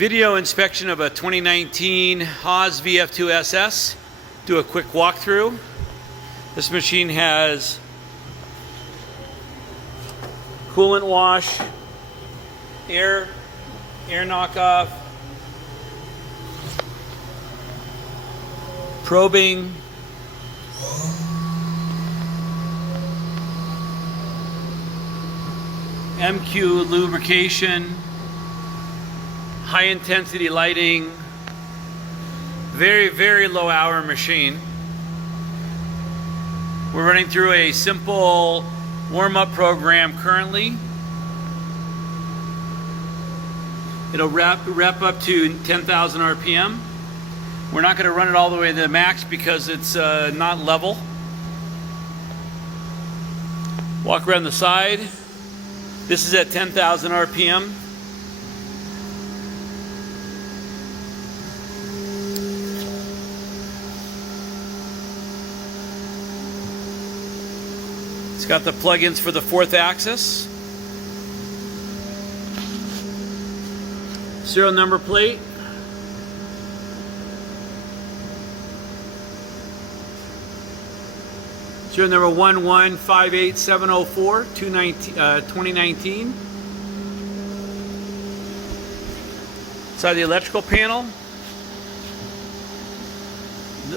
Video inspection of a 2019 Haas VF2 SS. Do a quick walkthrough. This machine has coolant wash, air knockoff, probing, Qty Lubrication, high intensity lighting, very low hour machine. We're running through a simple warm-up program currently. It'll wrap up to 10,000 RPM. We're not going to run it all the way to the max because it's not level. Walk around the side. This is at 10,000 RPM. It's got the plugins for the 4th axis. Serial number plate. Serial number 1158704, 2019. Inside the electrical panel.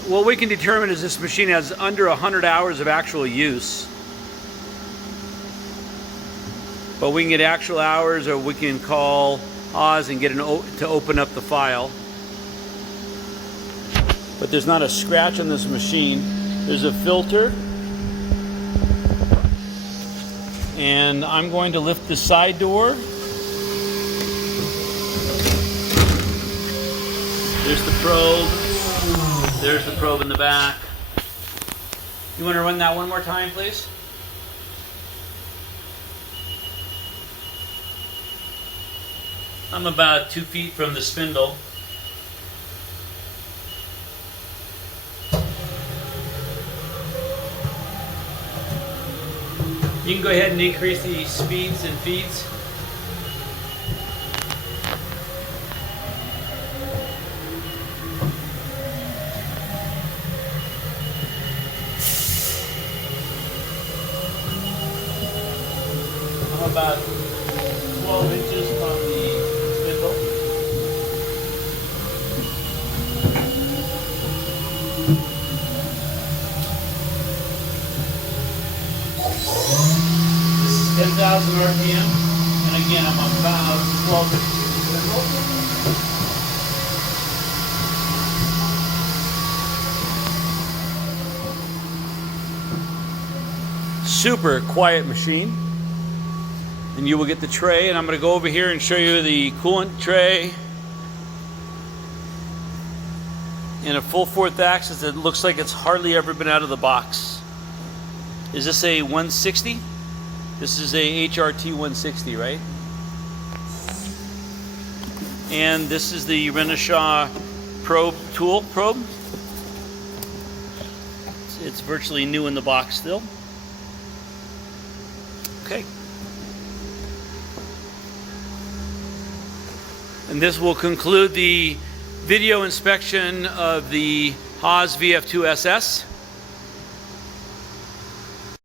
What we can determine is this machine has under 100 hours of actual use. But we can get actual hours, or we can call Haas and get to open up the file. But there's not a scratch on this machine. There's a filter. And I'm going to lift the side door. There's the probe. There's the probe in the back. You want to run that one more time, please? I'm about 2 feet from the spindle. You can go ahead and increase the speeds and feeds. I'm about 12 inches from the spindle. This is 10,000 RPM, and again I'm about 12 inches from the spindle. Super quiet machine. And you will get the tray, and I'm going to go over here and show you the coolant tray in a full 4th axis. It looks like it's hardly ever been out of the box. Is this a 160? This is a HRT 160, right? And this is the Renishaw probe tool probe. It's virtually new in the box still. Okay. And this will conclude the video inspection of the Haas VF2 SS.